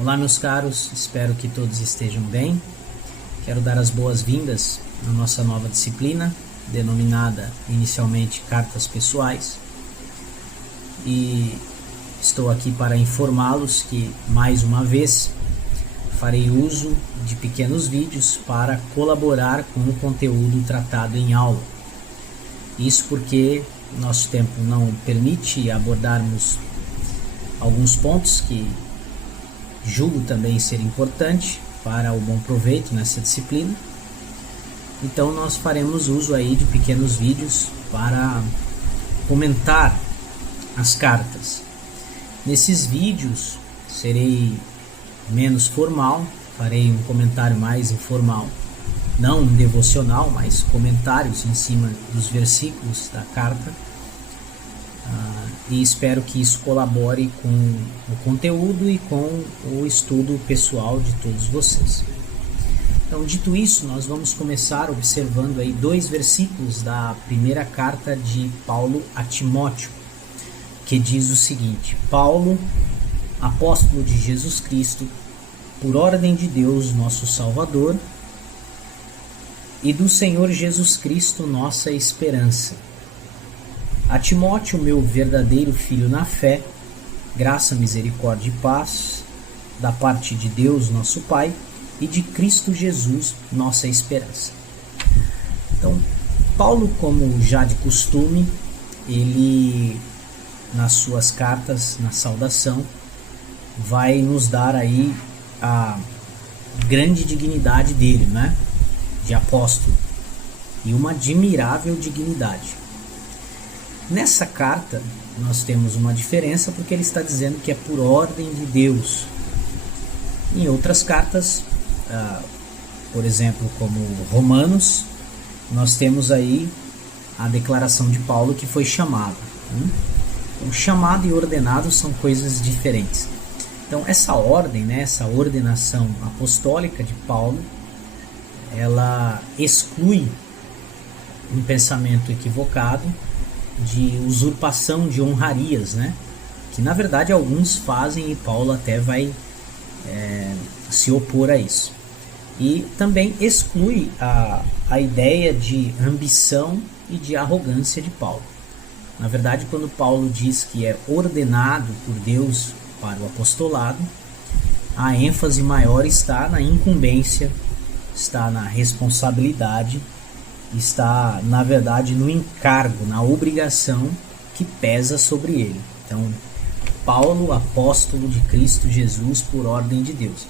Olá, meus caros, espero que todos estejam bem. Quero dar as boas-vindas à nossa nova disciplina, denominada inicialmente Cartas Pessoais. E estou aqui para informá-los que, mais uma vez, farei uso de pequenos vídeos para colaborar com o conteúdo tratado em aula. Isso porque nosso tempo não permite abordarmos alguns pontos que julgo também ser importante para o bom proveito nessa disciplina. Então nós faremos uso aí de pequenos vídeos para comentar as cartas. Nesses vídeos serei menos formal, farei um comentário mais informal, não um devocional, mas comentários em cima dos versículos da carta. E espero que isso colabore com o conteúdo e com o estudo pessoal de todos vocês. Então, dito isso, nós vamos começar observando aí 2 versículos da primeira carta de Paulo a Timóteo, que diz o seguinte: Paulo, apóstolo de Jesus Cristo, por ordem de Deus, nosso Salvador, e do Senhor Jesus Cristo, nossa esperança. A Timóteo, meu verdadeiro filho na fé, graça, misericórdia e paz, da parte de Deus, nosso Pai, e de Cristo Jesus, nossa esperança. Então, Paulo, como já de costume, ele, nas suas cartas, na saudação, vai nos dar aí a grande dignidade dele, né? De apóstolo, e uma admirável dignidade. Nessa carta, nós temos uma diferença porque ele está dizendo que é por ordem de Deus. Em outras cartas, por exemplo, como Romanos, nós temos aí a declaração de Paulo que foi chamado. O chamado e ordenado são coisas diferentes. Então, essa ordem, né, essa ordenação apostólica de Paulo, ela exclui um pensamento equivocado de usurpação de honrarias, né? Que na verdade alguns fazem, e Paulo até vai se opor a isso. E também exclui a ideia de ambição e de arrogância de Paulo. Na verdade, quando Paulo diz que é ordenado por Deus para o apostolado, a ênfase maior está na incumbência, está na responsabilidade, está, na verdade, no encargo, na obrigação que pesa sobre ele. Então, Paulo, apóstolo de Cristo Jesus por ordem de Deus.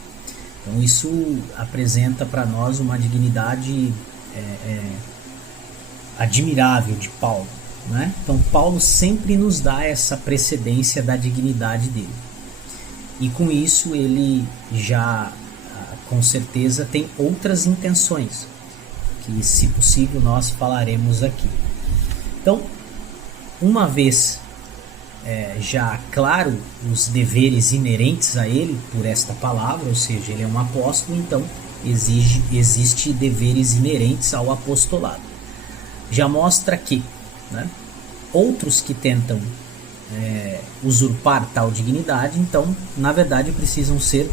Então, isso apresenta para nós uma dignidade admirável de Paulo, né? Então, Paulo sempre nos dá essa precedência da dignidade dele. E com isso, ele já, com certeza, tem outras intenções, que, se possível, nós falaremos aqui. Então, uma vez já claro os deveres inerentes a ele por esta palavra, ou seja, ele é um apóstolo, então existe deveres inerentes ao apostolado. Já mostra que, né, outros que tentam usurpar tal dignidade, então, na verdade, precisam ser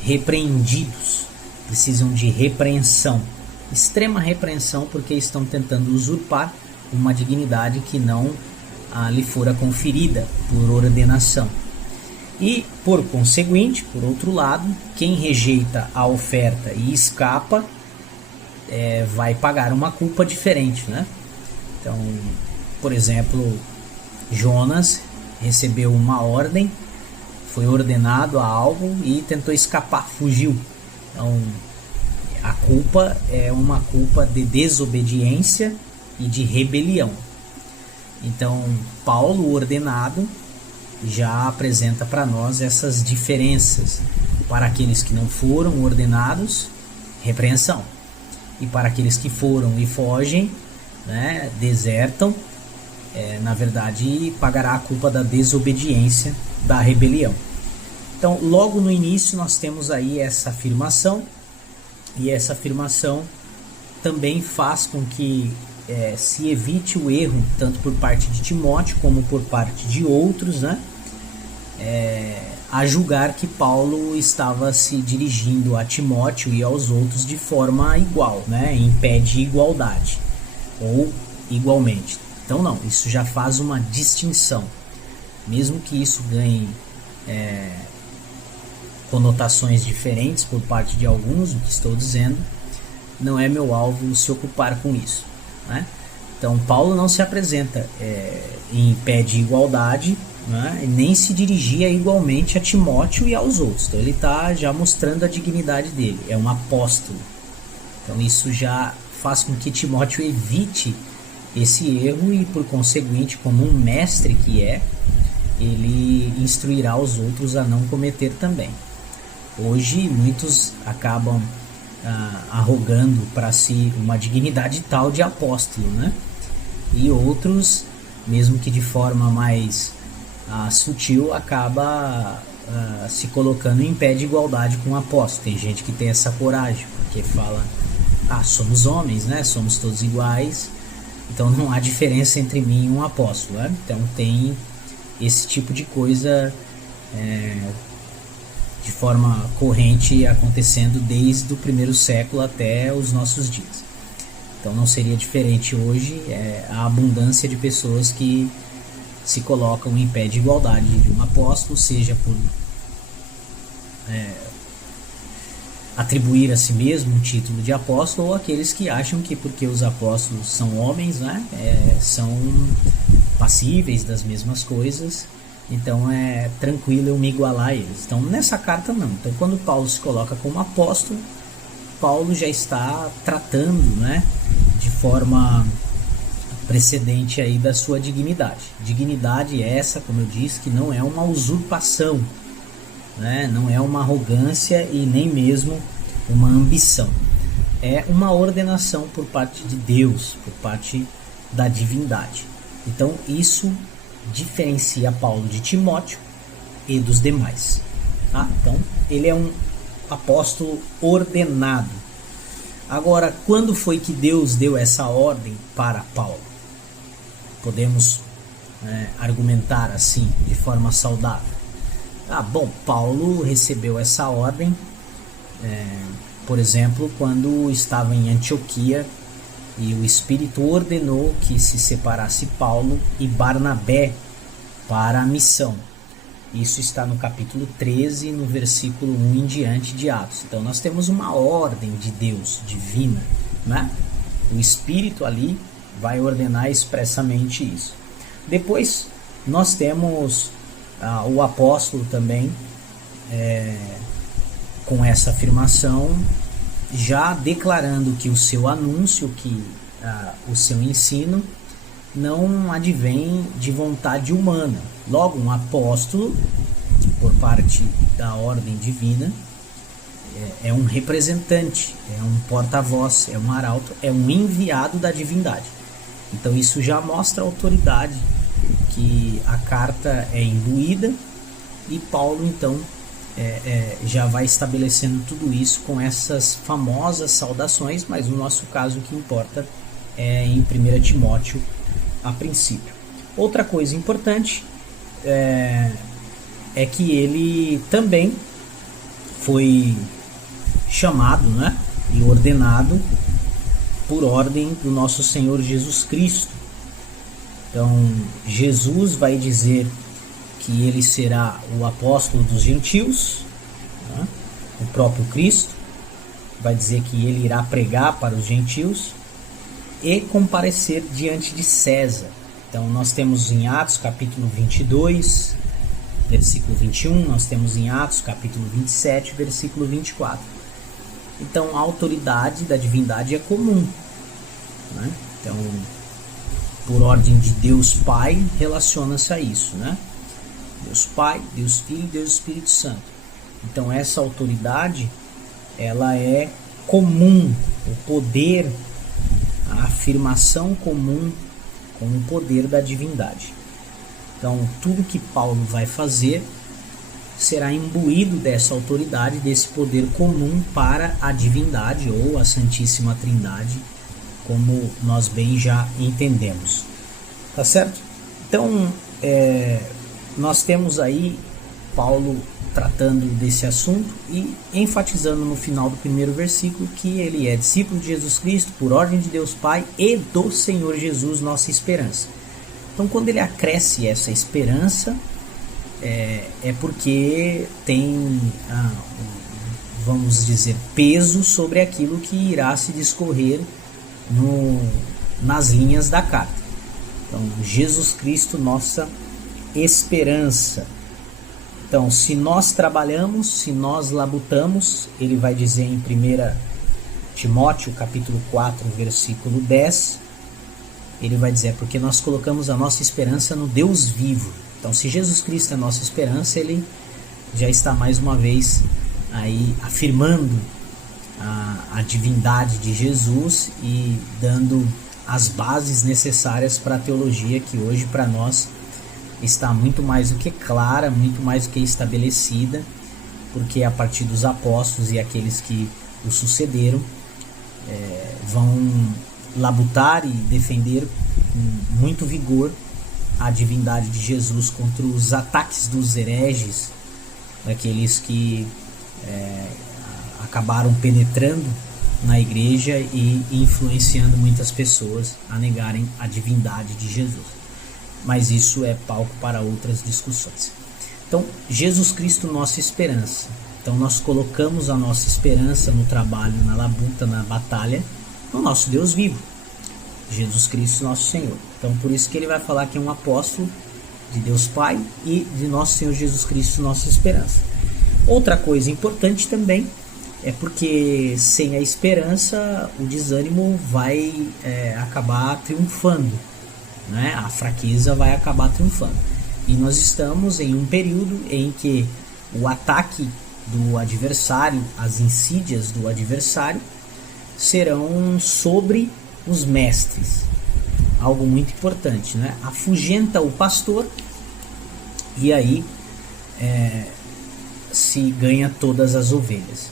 repreendidos, precisam de repreensão, extrema repreensão, porque estão tentando usurpar uma dignidade que não lhe fora conferida por ordenação. E, por conseguinte, por outro lado, quem rejeita a oferta e escapa vai pagar uma culpa diferente, né? Então, por exemplo, Jonas recebeu uma ordem, foi ordenado a algo e tentou escapar, fugiu. Então, a culpa é uma culpa de desobediência e de rebelião. Então, Paulo, ordenado, já apresenta para nós essas diferenças. Para aqueles que não foram ordenados, repreensão. E para aqueles que foram e fogem, né, desertam, na verdade, pagará a culpa da desobediência, da rebelião. Então, logo no início, nós temos aí essa afirmação. E essa afirmação também faz com que se evite o erro, tanto por parte de Timóteo como por parte de outros, né? a julgar que Paulo estava se dirigindo a Timóteo e aos outros de forma igual, né, em pé de igualdade, ou igualmente. Então não, isso já faz uma distinção, mesmo que isso ganhe conotações diferentes por parte de alguns, o que estou dizendo, não é meu alvo se ocupar com isso, né? Então Paulo não se apresenta em pé de igualdade, né, nem se dirigia igualmente a Timóteo e aos outros. Então ele está já mostrando a dignidade dele, é um apóstolo. Então isso já faz com que Timóteo evite esse erro e, por conseguinte, como um mestre que é, ele instruirá os outros a não cometer também. Hoje muitos acabam arrogando para si uma dignidade tal de apóstolo, né? E outros, mesmo que de forma mais sutil, acaba se colocando em pé de igualdade com o apóstolo. Tem gente que tem essa coragem, porque fala, somos homens, né? Somos todos iguais, então não há diferença entre mim e um apóstolo, né? Então tem esse tipo de coisa de forma corrente acontecendo desde o primeiro século até os nossos dias. Então não seria diferente hoje a abundância de pessoas que se colocam em pé de igualdade de um apóstolo, seja por atribuir a si mesmo um título de apóstolo, ou aqueles que acham que porque os apóstolos são homens, né, são passíveis das mesmas coisas, então é tranquilo eu me igualar a eles. Então nessa carta não. Então quando Paulo se coloca como apóstolo, Paulo já está tratando, né, de forma precedente aí da sua dignidade. Dignidade essa, como eu disse, que não é uma usurpação, né, não é uma arrogância e nem mesmo uma ambição. É uma ordenação por parte de Deus, por parte da divindade. Então isso diferencia Paulo de Timóteo e dos demais. Então ele é um apóstolo ordenado. Agora, quando foi que Deus deu essa ordem para Paulo? Podemos argumentar assim, de forma saudável. Paulo recebeu essa ordem, por exemplo, quando estava em Antioquia e o Espírito ordenou que se separasse Paulo e Barnabé para a missão. Isso está no capítulo 13, no versículo 1 em diante de Atos. Então nós temos uma ordem de Deus, divina, né? O Espírito ali vai ordenar expressamente isso. Depois nós temos o apóstolo também, com essa afirmação, já declarando que o seu anúncio, que o seu ensino não advém de vontade humana. Logo, um apóstolo, por parte da ordem divina, é um representante, é um porta-voz, é um arauto, é um enviado da divindade. Então isso já mostra a autoridade, que a carta é imbuída, e Paulo então já vai estabelecendo tudo isso com essas famosas saudações, mas no nosso caso o que importa é em 1 Timóteo a princípio. Outra coisa importante é que ele também foi chamado, né, e ordenado por ordem do nosso Senhor Jesus Cristo. Então Jesus vai dizer que ele será o apóstolo dos gentios, né? O próprio Cristo vai dizer que ele irá pregar para os gentios e comparecer diante de César. Então nós temos em Atos capítulo 22, versículo 21, nós temos em Atos capítulo 27, versículo 24. Então a autoridade da divindade é comum, né? Então, por ordem de Deus Pai, relaciona-se a isso, né? Deus Pai, Deus Filho e Deus Espírito Santo. Então essa autoridade, ela é comum, o poder, a afirmação comum com o poder da divindade. Então tudo que Paulo vai fazer será imbuído dessa autoridade, desse poder comum para a divindade ou a Santíssima Trindade, como nós bem já entendemos. Tá certo? Então nós temos aí Paulo tratando desse assunto e enfatizando no final do primeiro versículo que ele é discípulo de Jesus Cristo por ordem de Deus Pai e do Senhor Jesus, nossa esperança. Então, quando ele acresce essa esperança, é porque tem, vamos dizer, peso sobre aquilo que irá se discorrer nas linhas da carta. Então, Jesus Cristo, nossa esperança. Então, se nós trabalhamos, se nós labutamos, ele vai dizer em 1 Timóteo, capítulo 4, versículo 10, ele vai dizer, porque nós colocamos a nossa esperança no Deus vivo. Então, se Jesus Cristo é a nossa esperança, ele já está mais uma vez aí afirmando a divindade de Jesus e dando as bases necessárias para a teologia que hoje para nós está muito mais do que clara, muito mais do que estabelecida, porque a partir dos apóstolos e aqueles que o sucederam vão labutar e defender com muito vigor a divindade de Jesus contra os ataques dos hereges, daqueles que acabaram penetrando na igreja e influenciando muitas pessoas a negarem a divindade de Jesus. Mas isso é palco para outras discussões. Então, Jesus Cristo, nossa esperança. Então, nós colocamos a nossa esperança no trabalho, na labuta, na batalha, no nosso Deus vivo, Jesus Cristo, nosso Senhor. Então, por isso que ele vai falar que é um apóstolo de Deus Pai e de nosso Senhor Jesus Cristo, nossa esperança. Outra coisa importante também é porque sem a esperança o desânimo vai acabar triunfando, né? A fraqueza vai acabar triunfando. E nós estamos em um período em que o ataque do adversário, as insídias do adversário, serão sobre os mestres. Algo muito importante, né? Afugenta o pastor e aí se ganha todas as ovelhas.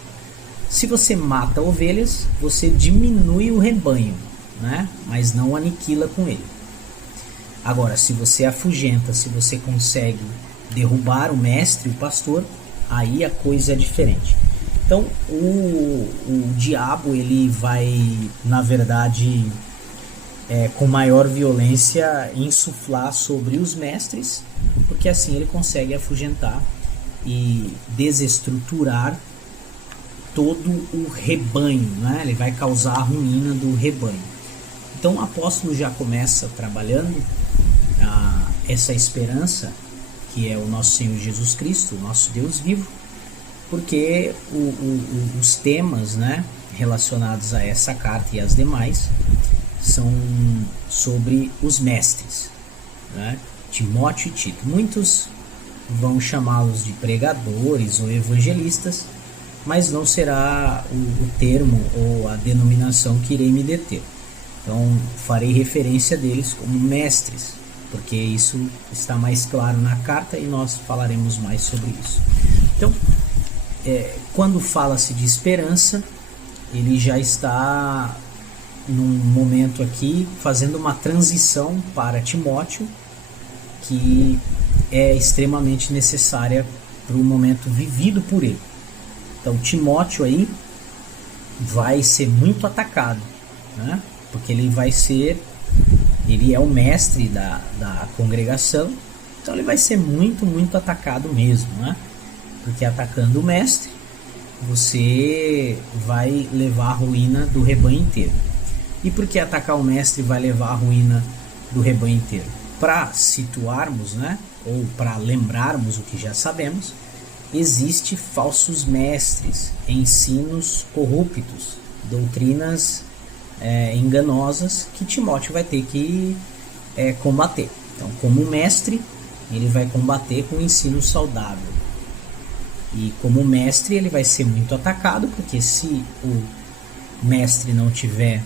Se você mata ovelhas, você diminui o rebanho, né? Mas não aniquila com ele. Agora, se você afugenta, se você consegue derrubar o mestre, o pastor, aí a coisa é diferente. Então, o diabo, ele vai, na verdade, com maior violência, insuflar sobre os mestres, porque assim ele consegue afugentar e desestruturar todo o rebanho, né? Ele vai causar a ruína do rebanho. Então, o apóstolo já começa trabalhando essa esperança, que é o nosso Senhor Jesus Cristo, o nosso Deus vivo, porque os temas, né, relacionados a essa carta e as demais são sobre os mestres, né, Timóteo e Tito. Muitos vão chamá-los de pregadores ou evangelistas, mas não será o termo ou a denominação que irei me deter. Então, farei referência deles como mestres, porque isso está mais claro na carta e nós falaremos mais sobre isso. Então, quando fala-se de esperança, ele já está num momento aqui fazendo uma transição para Timóteo, que é extremamente necessária para o momento vivido por ele. Então, Timóteo aí vai ser muito atacado, né? Porque ele é o mestre da congregação, então ele vai ser muito, muito atacado mesmo, né? Porque atacando o mestre, você vai levar a ruína do rebanho inteiro. E por que atacar o mestre vai levar a ruína do rebanho inteiro? Para situarmos, né? Ou para lembrarmos o que já sabemos, existe falsos mestres, ensinos corruptos, doutrinas enganosas que Timóteo vai ter que combater. Então, como mestre, ele vai combater com o ensino saudável. E como mestre, ele vai ser muito atacado, porque se o mestre não tiver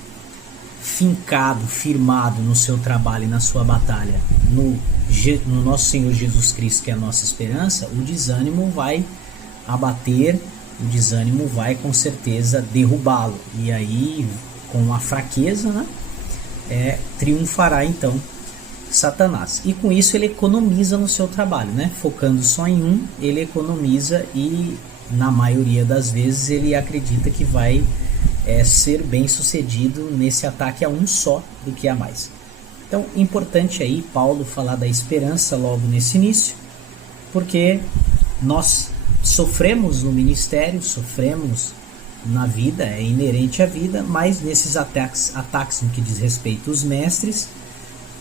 fincado, firmado no seu trabalho e na sua batalha no nosso Senhor Jesus Cristo, que é a nossa esperança, o desânimo vai abater, o desânimo vai com certeza derrubá-lo. E aí, com a fraqueza, né, triunfará então Satanás. E com isso ele economiza no seu trabalho, né? Focando só em um, ele economiza e na maioria das vezes ele acredita que vai ser bem sucedido nesse ataque a um só do que a mais. Então, importante aí Paulo falar da esperança logo nesse início, porque nós sofremos no ministério, sofremos na vida, é inerente à vida, mas nesses ataques no que diz respeito aos mestres,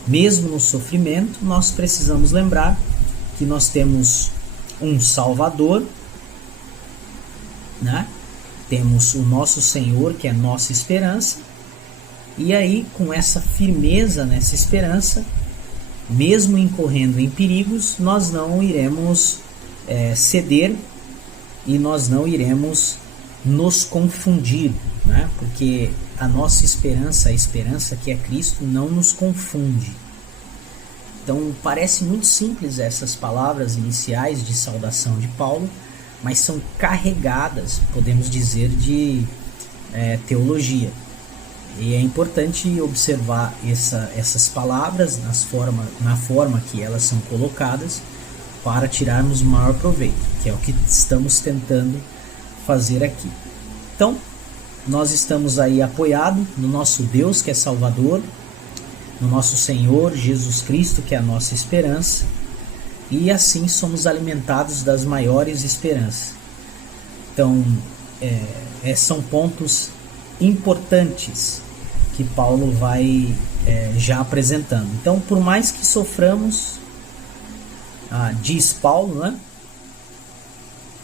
mesmo no sofrimento, nós precisamos lembrar que nós temos um Salvador, né? Temos o nosso Senhor, que é a nossa esperança, e aí com essa firmeza nessa esperança, mesmo incorrendo em perigos, nós não iremos ceder e nós não iremos nos confundir, né? Porque a nossa esperança, a esperança que é Cristo, não nos confunde. Então parece muito simples essas palavras iniciais de saudação de Paulo, mas são carregadas, podemos dizer, de teologia. E é importante observar essas palavras na forma que elas são colocadas para tirarmos o maior proveito, que é o que estamos tentando fazer aqui. Então, nós estamos aí apoiados no nosso Deus, que é Salvador, no nosso Senhor Jesus Cristo, que é a nossa esperança, e assim somos alimentados das maiores esperanças. Então, são pontos importantes que Paulo vai já apresentando. Então, por mais que soframos, diz Paulo, né,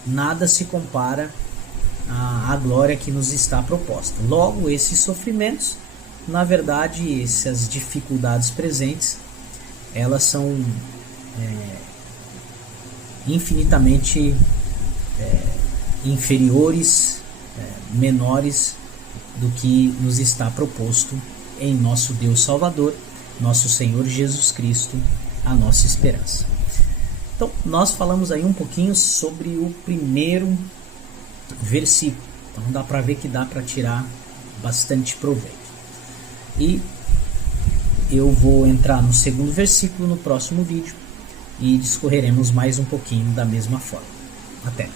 nada se compara à glória que nos está proposta. Logo, esses sofrimentos, na verdade, essas dificuldades presentes, elas são infinitamente inferiores, menores do que nos está proposto em nosso Deus Salvador, nosso Senhor Jesus Cristo, a nossa esperança. Então, nós falamos aí um pouquinho sobre o primeiro versículo. Então, dá para ver que dá para tirar bastante proveito. E eu vou entrar no segundo versículo no próximo vídeo e discorreremos mais um pouquinho da mesma forma. Até!